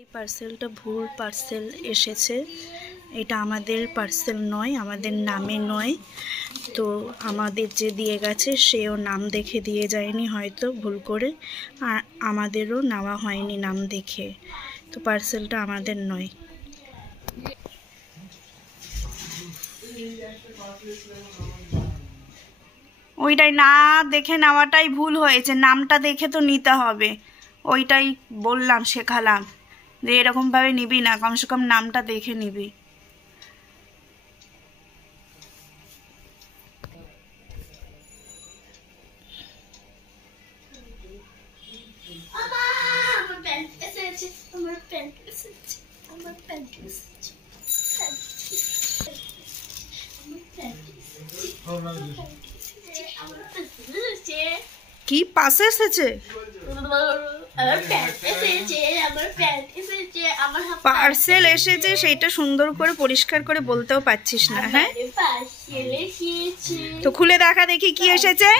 এই পার্সেলটা ভুল পার্সেল এসেছে। এটা আমাদের পার্সেল নয়, আমাদের নামে নয়। তো আমাদের যে দিয়ে গেছে সেও নাম দেখে দিয়ে যায়নি হয়তো ভুল করে, আর আমাদেরও নেওয়া হয়নি নাম দেখে। তো পার্সেলটা আমাদের নয়। ওইটাই না দেখে নেওয়াটাই ভুল হয়েছে, নামটা দেখে তো নিতে হবে। ওইটাই বললাম, শেখালাম যে এরকমভাবে নিবি না, কমসে কম নামটা দেখে নিবি। কি পাশে এসেছে? পার্সেল এসেছে, সেইটা সুন্দর করে পরিষ্কার করে বলতেও পারছিস না। হ্যাঁ, তো খুলে দেখা দেখি কি এসেছে।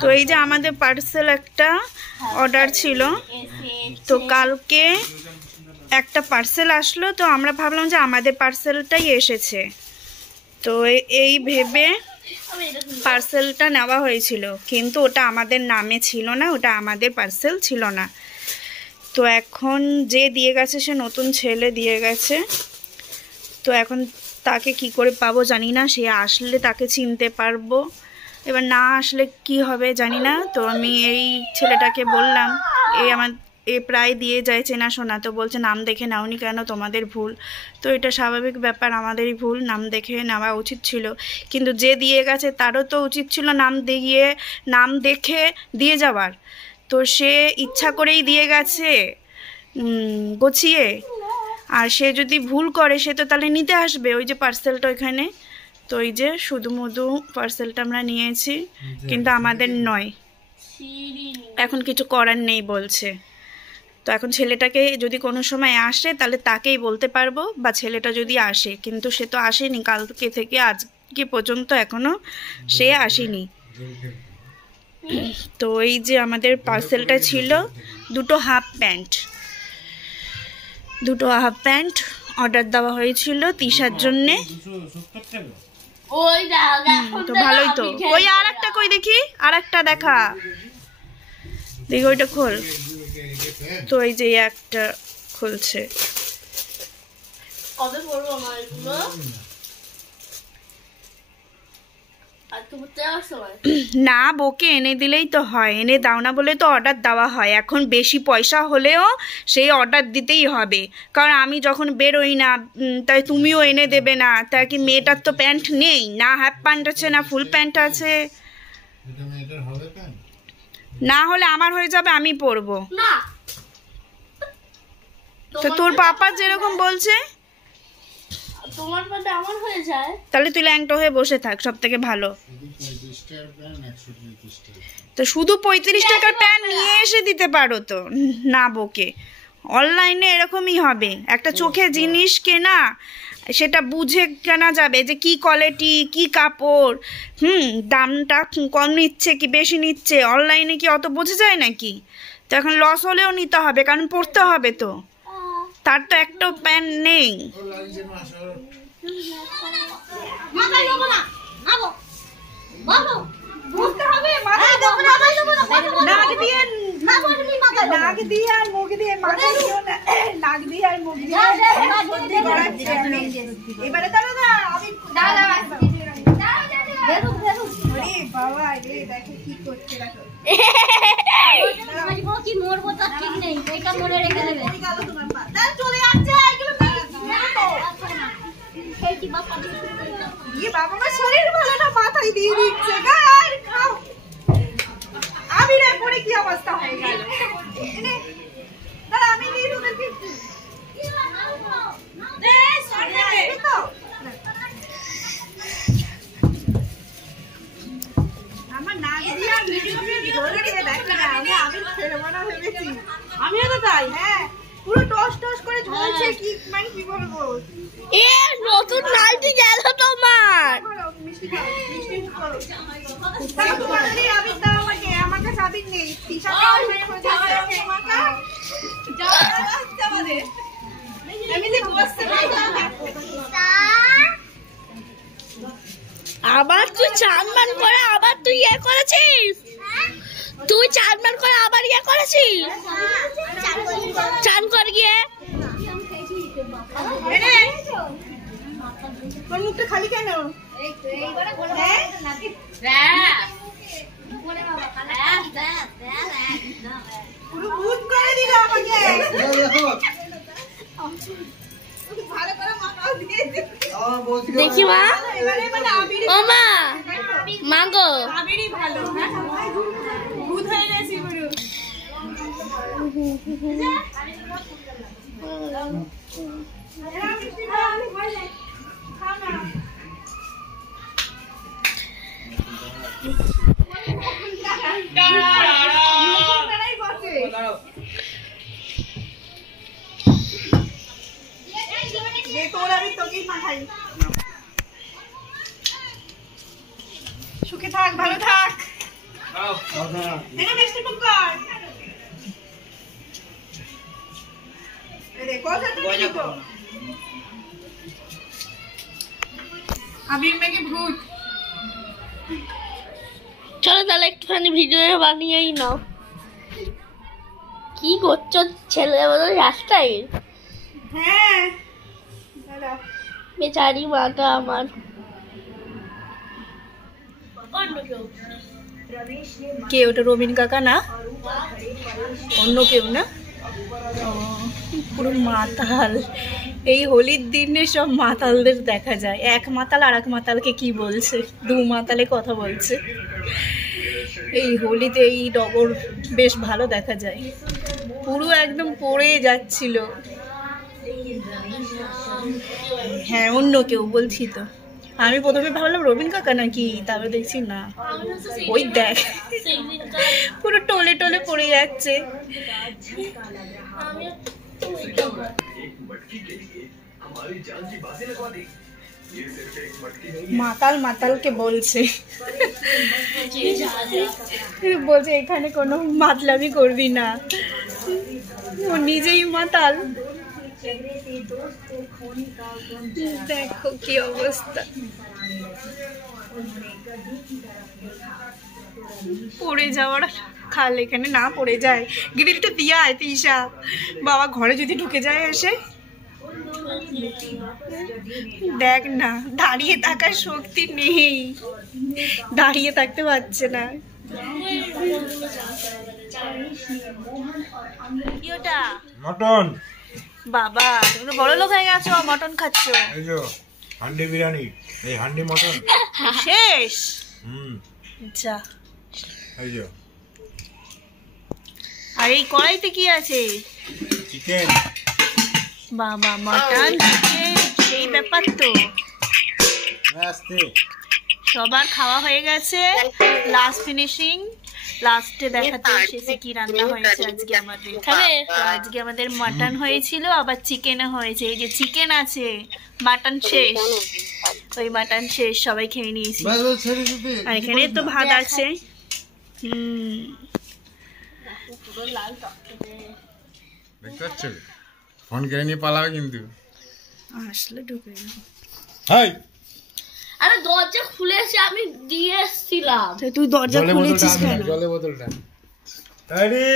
তো এই যে আমাদের পার্সেল একটা অর্ডার ছিল, তো কালকে একটা পার্সেল আসলো, তো আমরা ভাবলাম যে আমাদের পার্সেলটাই এসেছে। তো এই ভেবে পার্সেলটা নেওয়া হয়েছিল, কিন্তু ওটা আমাদের নামে ছিল না, ওটা আমাদের পার্সেল ছিল না। তো এখন যে দিয়ে গেছে সে নতুন ছেলে দিয়ে গেছে। তো এখন তাকে কি করে পাবো জানি না, সে আসলে তাকে চিনতে পারবো, এবার না আসলে কি হবে জানি না। তো আমি এই ছেলেটাকে বললাম, প্রায় দিয়ে যায় চেনাশোনা, তো বলছে নাম দেখে নাওনি কেন, তোমাদের ভুল। তো এটা স্বাভাবিক ব্যাপার, আমাদেরই ভুল, নাম দেখে নেওয়া উচিত ছিল। কিন্তু যে দিয়ে গেছে তারও তো উচিত ছিল নাম দেখে দিয়ে যাওয়ার। তো সে ইচ্ছা করেই দিয়ে গেছে গুছিয়ে, আর সে যদি ভুল করে সে তো তাহলে নিতে আসবে। ওই যে পার্সেলটা ওইখানে, তো ওই যে শুধু মধু পার্সেলটা আমরা নিয়েছি, কিন্তু আমাদের নয়। এখন কিছু করার নেই বলছে। তো এখন ছেলেটাকে যদি কোনো সময় আসে তাহলে তাকেই বলতে পারবো, বা ছেলেটা যদি আসে, কিন্তু সে তো আসেনি কালকে থেকে আজকে পর্যন্ত, এখনো সে আসেনি। তো এই যে আমাদের পার্সেলটা ছিল দুটো হাফ প্যান্ট অর্ডার দেওয়া হয়েছিল তিশার জন্যে। তো ভালোই তো। ওই আর একটা কই দেখি, আর একটা দেখা দেখি, ওইটা খোল। তো এই যে একটা খুলছে। না বকে এনে দিলেই তো হয়, এনে দাও না বলে তো অর্ডার দেওয়া হয়। এখন বেশি পয়সা হলেও সেই অর্ডার দিতেই হবে, কারণ আমি যখন বেরোই না, তাই তুমিও এনে দেবে না। তাই কি মেয়েটার তো প্যান্ট নেই, না হাফ প্যান্ট আছে না ফুল প্যান্ট আছে। না হলে আমার হয়ে যাবে, আমি পরবো। তো তোর পাপা যেরকম বলছে তোমার মধ্যে আমার হয়ে যায়, তাহলে তুই ল্যাংটো হয়ে বসে থাক, সব থেকে ভালো। তো শুধু 35 টাকার প্যান্ট নিয়ে এসে দিতে পারো তো, না বকে। অনলাইনে এরকমই হবে, একটা চোখে জিনিস কেনা, সেটা বুঝে কেনা যাবে যে কি কোয়ালিটি, কি কাপড়, দামটা কম নিচ্ছে কি বেশি নিচ্ছে। অনলাইনে কি অত বোঝা যায় নাকি? তো এখন লস হলেও নিতে হবে, কারণ পড়তে হবে তো। তার তো একটা প্যান্ট নেই। শরীর ভালো না, মাথায় দিয়ে দিচ্ছে। আমি রে পরে কি অবস্থা হয়ে গেল। আমি দিয়ে তোদেরকে আমার নাক দিয়ে আমিও তো তাই। হ্যাঁ, পুরো টস টস করে ঝলছে। কি মানে কি বলবো, এ নতুন নাইটি গেল তোমার। আমাকে সাবিক নেই, টি-শার্ট তুই চানমান করে আবার তুই ইয়ে করেছিস? তুই চানমান করে আবার ইয়ে করেছিস? চান কর গিয়ে। তোর মুখটা খালি কেন? পুরো ভূত করে দিল আমাকে। দেখি মা, ও মা, মা গো, ভালো ভূত হয়ে গেছি পুরো। সুখে থাক, ভালো থাক। মিষ্টি মুখ কর। আবির মেঘে ভূত। চলো তাহলে একটুখানি ভিডিও বানিয়েই নাও। কি করছো ছেলে বলো রাস্তায়? হ্যাঁ বেচারি মাটা আমার। কে ওটা? রবিন কাকা না, অন্য কেউ না? পুরো মাতাল। এই হোলির দিনে সব মাতালদের দেখা যায়। এক মাতাল আর এক মাতালকে কি বলছে, দু মাতালে কথা বলছে। এই হোলিতে এই ডগর বেশ ভালো দেখা যায়, পুরো একদম পড়ে যাচ্ছিল। হ্যাঁ অন্য কেউ বলছি তো। আমি প্রথমে ভাবলাম রবিন কাকা নাকি, তারপরে দেখছি না, ওই দেখ পুরো টলে টলে পড়ে যাচ্ছে। মাতাল মাতালকে বলছে, বলছে এখানে কোনো মাতলামি করবি না, ও নিজেই মাতাল। দেখো কি অবস্থা, পড়ে যাওয়ার খাল এখানে না পড়ে যায়। গ্রিলটা দিয়ে আয় তিশা, বাবা ঘরে যদি ঢুকে যায় এসে। দেখ না, দাঁড়িয়ে থাকার শক্তি নেই, দাঁড়িয়ে থাকতে পারছে না। কি ওটা? মটন। বাবা তুমি বড় লোক হয়ে গেছো, মটন খাচ্ছ? এই যে হান্ডি বিরিয়ানি, এই হান্ডি মটন শেষ। যা, এই যে আর এই কড়াইতে কি আছে? চিকেন। বাবা মটন চিকেন, সেই ব্যাপার তো। আস্তে সবার খাওয়া হয়ে গেছে, লাস্ট ফিনিশিং। লাস্টে দেখাতে এসেছি কি রান্না হয়েছে আজকে আমাদের। তো আজকে আমাদের মাটন হয়েছিল, আবার চিকেনও হয়েছে। এই যে চিকেন আছে, মাটন শেষ, ওই মাটন শেষ, সবাই খেয়ে নিয়েছি। আর এখানে তো ভাত আছে। দেখতে পাচ্ছ, ফোন কেড়ে নিয়ে পালাবে কিন্তু। আসলে ঢুকে গেল। হাই, আরে দরজা খুলেছে, আমি দিয়ে এসেছিলাম। তুই দরজা খুলেছিস কেন? জলের বোতলটা আরে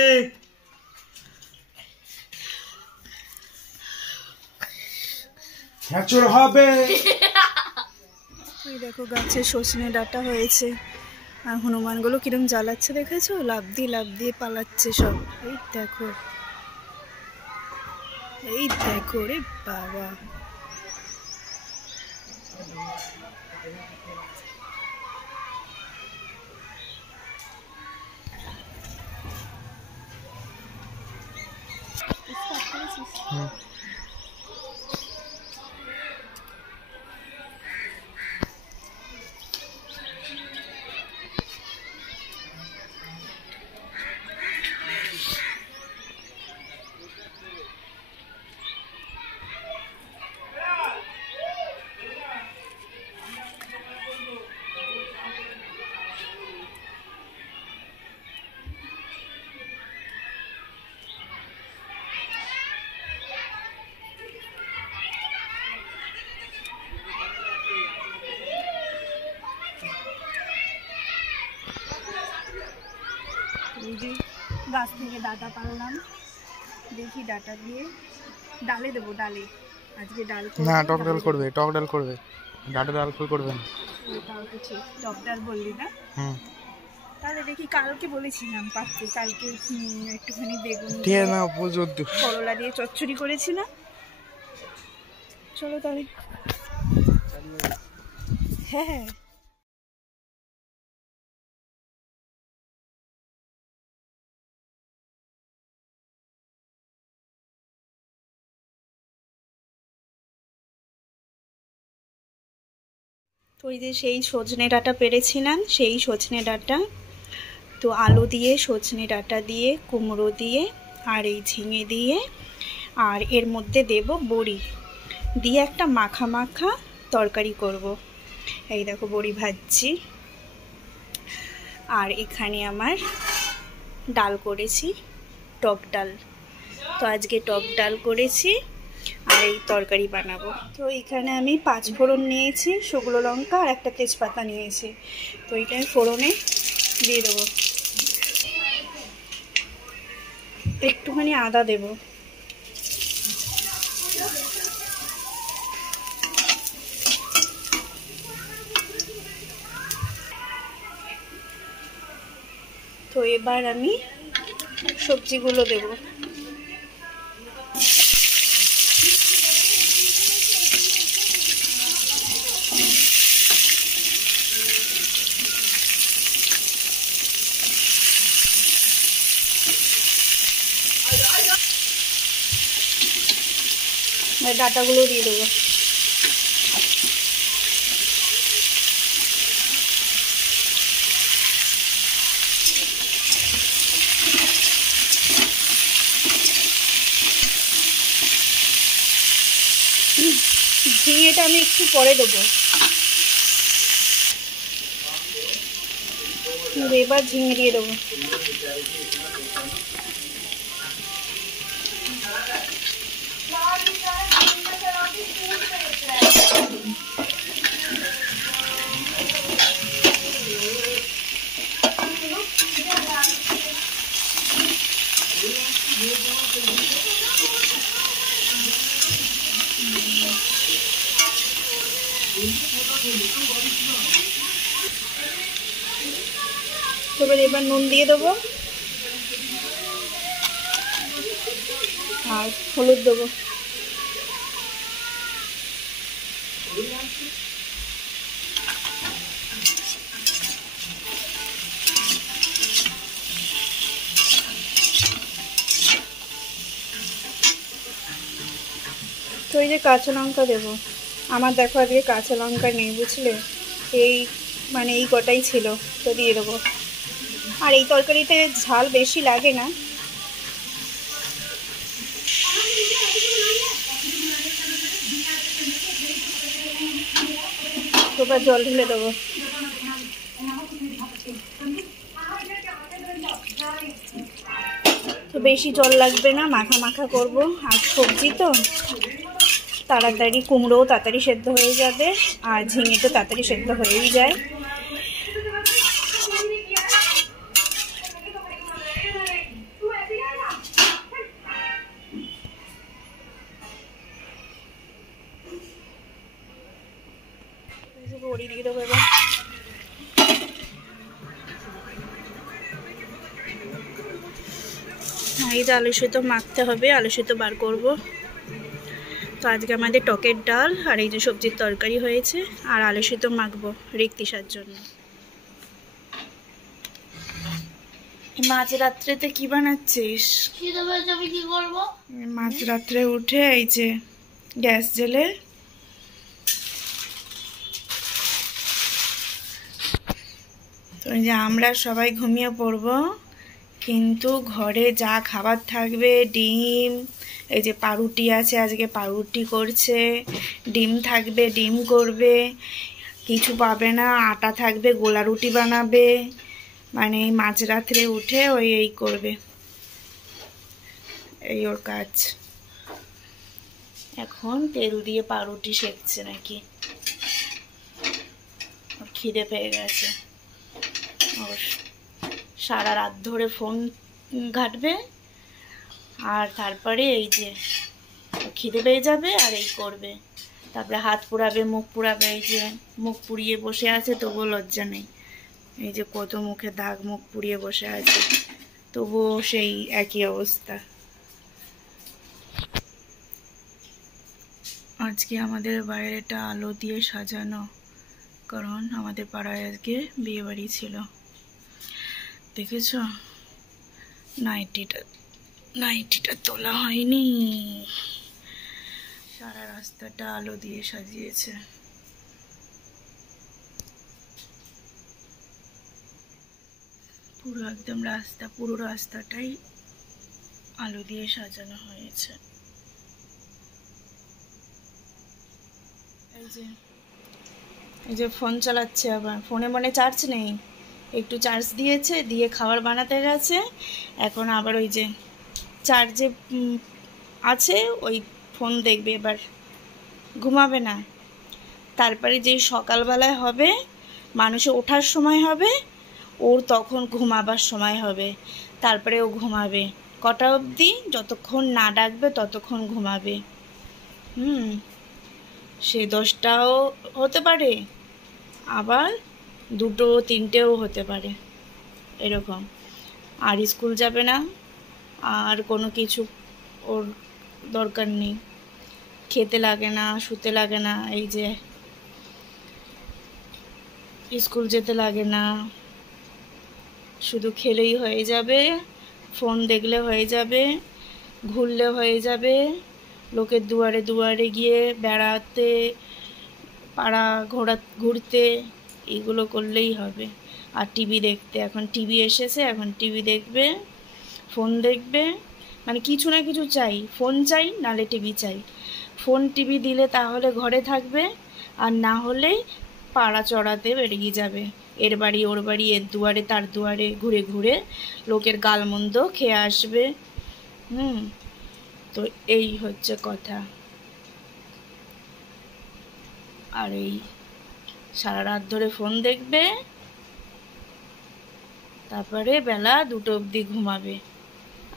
ছাচুর হবে। ওই দেখো গাছে সজনে ডাঁটা হয়েছে, আর হনুমানগুলো কিরম জ্বালাচ্ছে দেখেছো, লাফ দিয়ে পালাচ্ছে সব। এই দেখো, এই দেখো রে বাবা। গাছ থেকে ডাটা পারলাম, দেখি ডাটা দিয়ে ডালে দেবো। ডালে আজকে ডাল না টক ডাল করবে, টক ডাল করবে, ডাটা ডাল করবে না। তাও তো ঠিক, টক ডাল বললি না? হুম তাহলে দেখি, কালকে বলেছিলাম পারতে, কালকে একটুখানি বেগুন ঠিক আছে না প্রচুর করলা দিয়ে চচ্চড়ি করেছিলাম। চলো তাহলে। হ্যাঁ হ্যাঁ তো এই যে সেই সজনে ডাঁটা পেরেছিলাম, সেই সজনে ডাঁটা তো আলু দিয়ে, সজনে ডাঁটা দিয়ে, কুমড়ো দিয়ে, আর এই ঝিঙে দিয়ে, আর এর মধ্যে দেব বড়ি দিয়ে একটা মাখা মাখা তরকারি করব। এই দেখো বড়ি ভাজছি। আর এখানে আমার ডাল করেছি, টক ডাল। তো আজকে টক ডাল করেছি আর এই তরকারি বানাবো। তো এখানে আমি 5 ফোড়ন নিয়েছি, শুকনো লঙ্কা আর একটা তেজপাতা নিয়েছি। তো এটা ফোড়নে দিয়ে দেবো, একটুখানি আদা দেব। তো এবার আমি সবজিগুলো দেব। ডাটাগুলো দিয়ে দেবো। ঝিঙেটা আমি একটু পরে দেবো। এবার ঝিঙে দিয়ে দেবো। এবার নুন দিয়ে দেবো আর হলুদ দেবো। তো এই যে কাঁচা লঙ্কা দেবো। আমার দেখো আজকে কাঁচা লঙ্কা নেই, বুঝলে, এই মানে এই কটাই ছিল, তো দিয়ে দেবো। আর এই তরকারিতে ঝাল বেশি লাগে না। এবার জল ঢেলে দেবো। তো বেশি জল লাগবে না, মাখা মাখা করব। আর সবজি তো তাড়াতাড়ি, কুমড়োও তাড়াতাড়ি সেদ্ধ হয়ে যাবে আর ঝিঙে তো তাড়াতাড়ি সেদ্ধ হয়েই যায়। বড়ি দিয়ে দেবো এবার। এই যে আলু সেদ্ধ মাখতে হবে, আলু সেদ্ধ বার করব। তো আজকে আমাদের টকের ডাল আর এই যে সবজির তরকারি হয়েছে, আর আলু সেদ্ধ মাখবো রিক্তিশার জন্য। মাঝরাত্রেতে কি বানাচ্ছিস? কি করবো? মাঝরাত্রে উঠে এই যে গ্যাস জ্বেলে তো এই যে আমরা সবাই ঘুমিয়ে পড়বো, কিন্তু ঘরে যা খাবার থাকবে, ডিম, এই যে পাউরুটি আছে, আজকে পাউরুটি করছে, ডিম থাকবে, ডিম করবে, কিছু পাবে না, আটা থাকবে, গোলা রুটি বানাবে, মানে মাঝরাত্রে উঠে ওই এই করবে, এই ওর কাজ। এখন তেল দিয়ে পাউরুটি সেকছে নাকি, খিদে পেয়ে গেছে। সারা রাত ধরে ফোন ঘাটবে, আর তারপরে এই যে খিদে পেয়ে যাবে আর এই করবে, তারপরে হাত পুড়াবে, মুখ পুড়াবে। এই যে মুখ পুড়িয়ে বসে আছে, তবুও লজ্জা নেই। এই যে কত মুখে দাগ, মুখ পুড়িয়ে বসে আছে, তবুও সেই একই অবস্থা। আজকে আমাদের বাইরেটা আলো দিয়ে সাজানো, কারণ আমাদের পাড়ায় আজকে বিয়ে বাড়ি ছিল। দেখেছ, নাইটিটা তোলা হয়নি, সারা রাস্তাটা আলো দিয়ে সাজিয়েছে। পুরো একদম পুরো রাস্তাটাই আলো দিয়ে সাজানো হয়েছে। এই যে ফোন চালাচ্ছে, আবার ফোনে মনে চার্জ নেই, একটু চার্জ দিয়েছে, দিয়ে খাবার বানাতে গেছে। এখন আবার ওই যে চার্জে আছে, ওই ফোন দেখবে, এবার ঘুমাবে না। তারপরে যেই সকালবেলায় হবে, মানুষের ওঠার সময় হবে, ওর তখন ঘুমাবার সময় হবে, তারপরে ও ঘুমাবে। কটা অবধি? যতক্ষণ না ডাকবে ততক্ষণ ঘুমাবে। সে 10টাও হতে পারে, আবার 2টো 3টেও হতে পারে, এরকম। আর স্কুল যাবে না, আর কোনো কিছু ওর দরকার নেই, খেতে লাগে না, শুতে লাগে না, এই যে স্কুল যেতে লাগে না, শুধু খেলেই হয়ে যাবে, ফোন দেখলে হয়ে যাবে, ঘুরলে হয়ে যাবে, লোকের দুয়ারে দুয়ারে গিয়ে বেড়াতে, পাড়া ঘুরতে, এগুলো করলেই হবে। আর টিভি দেখতে, এখন টিভি এসেছে, এখন টিভি দেখবে, ফোন দেখবে, মানে কিছু না কিছু চাই, ফোন চাই নালে টিভি চাই। ফোন টিভি দিলে তাহলে ঘরে থাকবে, আর না হলে পাড়া চড়াতে বেরিয়ে যাবে, এর বাড়ি ওর বাড়ি, এর দুয়ারে তার দুয়ারে ঘুরে ঘুরে লোকের গালমন্দ খেয়ে আসবে। তো এই হচ্ছে কথা। আর এই সারা রাত ধরে ফোন দেখবে, তারপরে বেলা 2টো অবধি ঘুমাবে।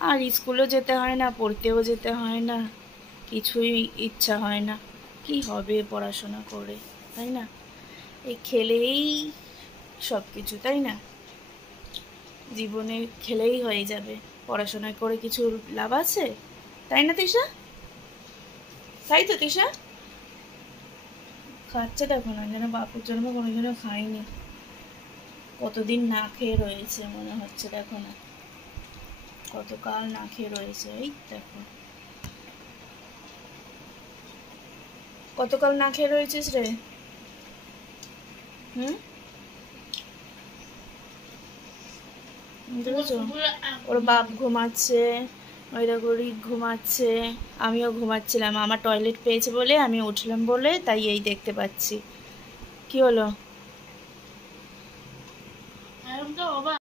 আর স্কুলেও যেতে হয় না, পড়তেও যেতে হয় না, কিছুই ইচ্ছা হয় না। কি হবে পড়াশোনা করে, তাই না? এই খেলেই সব কিছু, তাই না? জীবনে খেলেই হয়ে যাবে, পড়াশোনা করে কিছু লাভ আছে, তাই না তিশা? তাই তো তিশা? খাচ্ছে দেখো না, যেন বাপুর জন্ম কোনোদিনও খায়নি, কতদিন না খেয়ে রয়েছে মনে হচ্ছে, দেখো না কতকাল না খেয়ে রয়েছে। এই দেখো কতকাল না খেয়ে রয়েছিস রে। দেখেছো, ওর বাপ ঘুমাচ্ছে, ওই দেখো ঘুমাচ্ছে, আমিও ঘুমাচ্ছিলাম। আমার টয়লেট পেয়েছে বলে আমি উঠলাম বলে, তাই এই দেখতে পাচ্ছি। কি হলো?